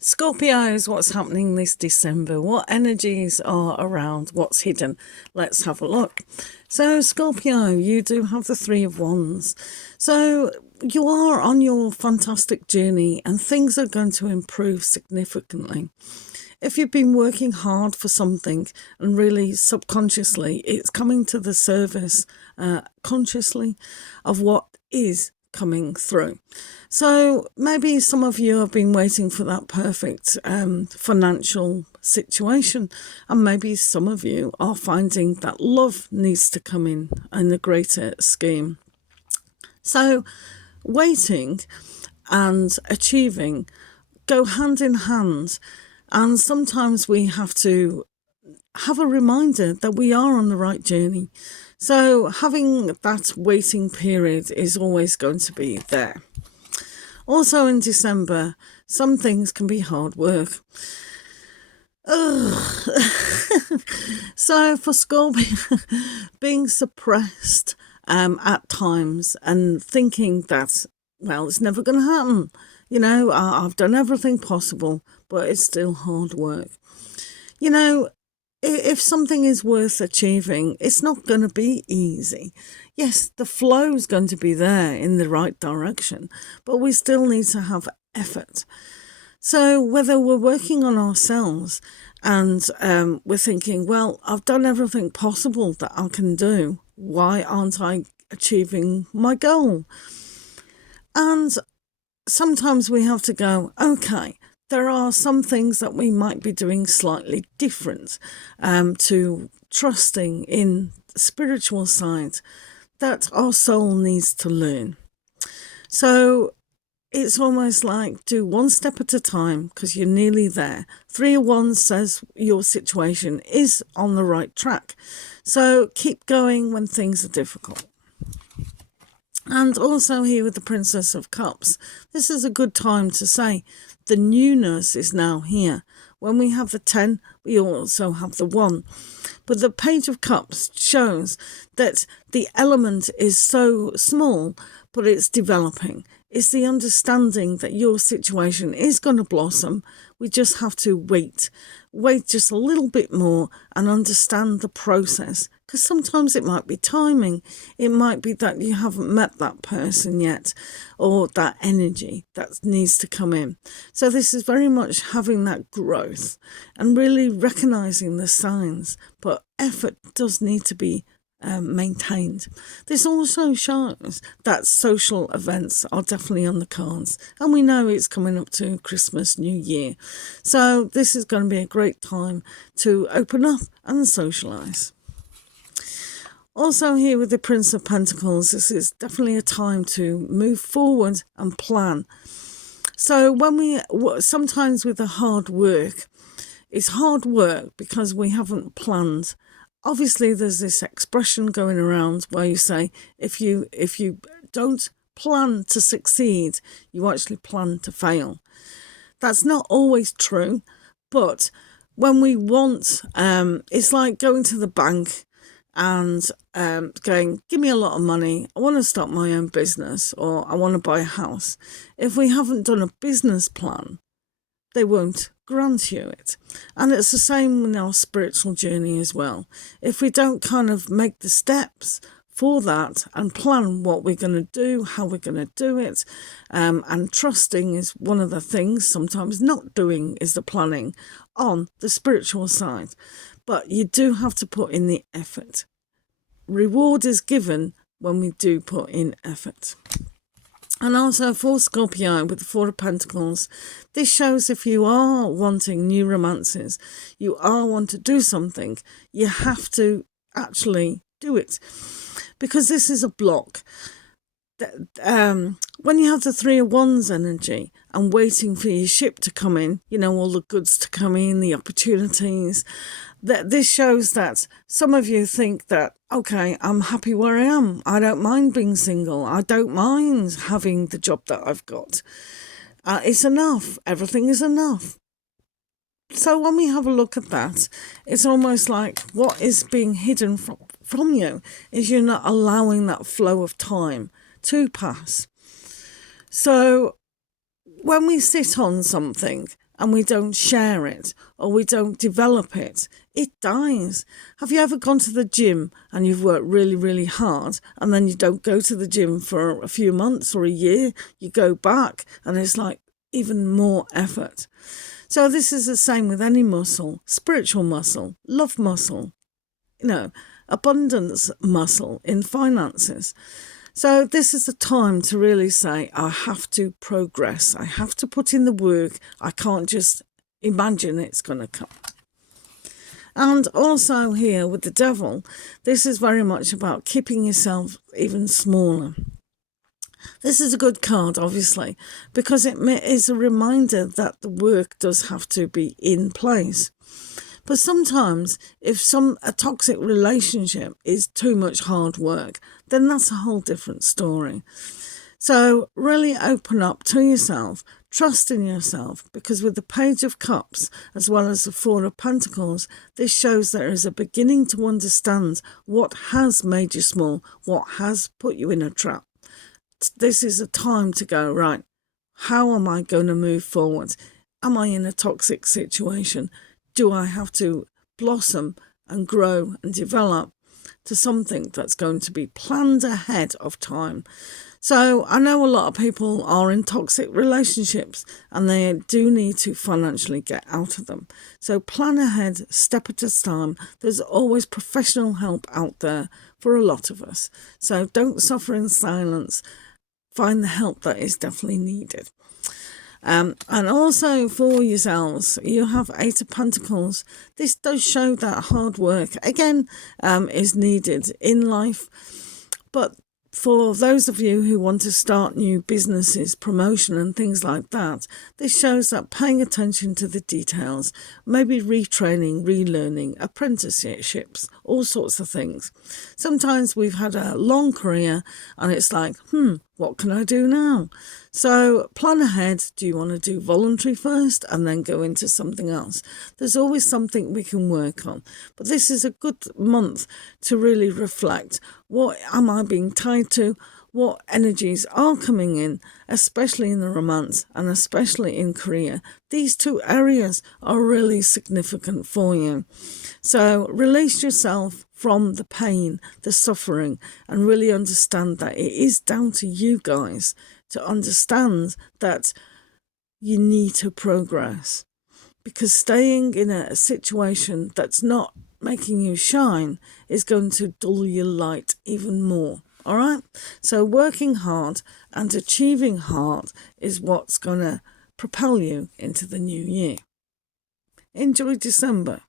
Scorpios, what's happening this December? What energies are around? What's hidden? Let's have a look. So, Scorpio, you do have the Three of Wands. So, you are on your fantastic journey and things are going to improve significantly. If you've been working hard for something and really subconsciously, it's coming to the surface consciously of what is coming through. So maybe some of you have been waiting for that perfect financial situation, and maybe some of you are finding that love needs to come in the greater scheme. So waiting and achieving go hand in hand, and sometimes we have to have a reminder that we are on the right journey. So having that waiting period is always going to be there. Also in December, some things can be hard work. So for Scorpio, being suppressed at times and thinking that, well, it's never going to happen. You know, I've done everything possible, but it's still hard work. You know, if something is worth achieving, it's not going to be easy. Yes, the flow is going to be there in the right direction, but we still need to have effort. So whether we're working on ourselves and we're thinking, well, I've done everything possible that I can do, why aren't I achieving my goal? And sometimes we have to go, okay, there are some things that we might be doing slightly different to trusting in the spiritual side that our soul needs to learn. So it's almost like do one step at a time because you're nearly there. Three of Wands says your situation is on the right track. So keep going when things are difficult. And also here with the Princess of Cups, this is a good time to say the newness is now here. When we have the 10, we also have the 1. But the Page of Cups shows that the element is so small, but it's developing. It's the understanding that your situation is going to blossom. We just have to wait just a little bit more and understand the process. Because sometimes it might be timing. It might be that you haven't met that person yet, or that energy that needs to come in. So this is very much having that growth and really recognizing the signs. But effort does need to be maintained. This also shows that social events are definitely on the cards, and we know it's coming up to Christmas, New Year. So this is going to be a great time to open up and socialize. Also here with the Prince of Pentacles, this is definitely a time to move forward and plan. So when sometimes with the hard work, it's hard work because we haven't planned. Obviously, there's this expression going around where you say, if you don't plan to succeed, you actually plan to fail. That's not always true, but when we want, it's like going to the bank and going, give me a lot of money, I want to start my own business, or I want to buy a house. If we haven't done a business plan, they won't grant you it. And it's the same in our spiritual journey as well. If we don't kind of make the steps for that and plan what we're going to do, how we're going to do it, and trusting is one of the things. Sometimes not doing is the planning on the spiritual side. But you do have to put in the effort. Reward is given when we do put in effort. And also for Scorpio with the Four of Pentacles, this shows if you are wanting new romances, you are want to do something, you have to actually do it. Because this is a block. When you have the Three of Wands energy and waiting for your ship to come in, you know, all the goods to come in, the opportunities, that this shows that some of you think that, okay, I'm happy where I am. I don't mind being single. I don't mind having the job that I've got. It's enough. Everything is enough. So when we have a look at that, it's almost like what is being hidden from you is you're not allowing that flow of time to pass. So when we sit on something and we don't share it or we don't develop it, it dies. Have you ever gone to the gym and you've worked really, really hard and then you don't go to the gym for a few months or a year? You go back and it's like even more effort. So this is the same with any muscle, spiritual muscle, love muscle, abundance muscle in finances. So this is the time to really say, I have to progress. I have to put in the work. I can't just imagine it's going to come. And also here with the devil, this is very much about keeping yourself even smaller. This is a good card, obviously, because it is a reminder that the work does have to be in place. But sometimes if a toxic relationship is too much hard work, then that's a whole different story. So really open up to yourself, trust in yourself, because with the Page of Cups as well as the Four of Pentacles, this shows there is a beginning to understand what has made you small, what has put you in a trap. This is a time to go, right, how am I going to move forward? Am I in a toxic situation? Do I have to blossom and grow and develop to something that's going to be planned ahead of time? So I know a lot of people are in toxic relationships and they do need to financially get out of them. So plan ahead, step at a time. There's always professional help out there for a lot of us. So don't suffer in silence. Find the help that is definitely needed. And also for yourselves, you have Eight of Pentacles. This does show that hard work, again, is needed in life. But for those of you who want to start new businesses, promotion and things like that, this shows that paying attention to the details, maybe retraining, relearning, apprenticeships, all sorts of things. Sometimes we've had a long career and it's like, what can I do now? So plan ahead. Do you want to do voluntary first and then go into something else? There's always something we can work on. But this is a good month to really reflect. What am I being tied to? What energies are coming in, especially in the romance and especially in career? These two areas are really significant for you. So release yourself from the pain, the suffering, and really understand that it is down to you guys to understand that you need to progress. Because staying in a situation that's not making you shine is going to dull your light even more. All right? So working hard and achieving hard is what's going to propel you into the new year. Enjoy December.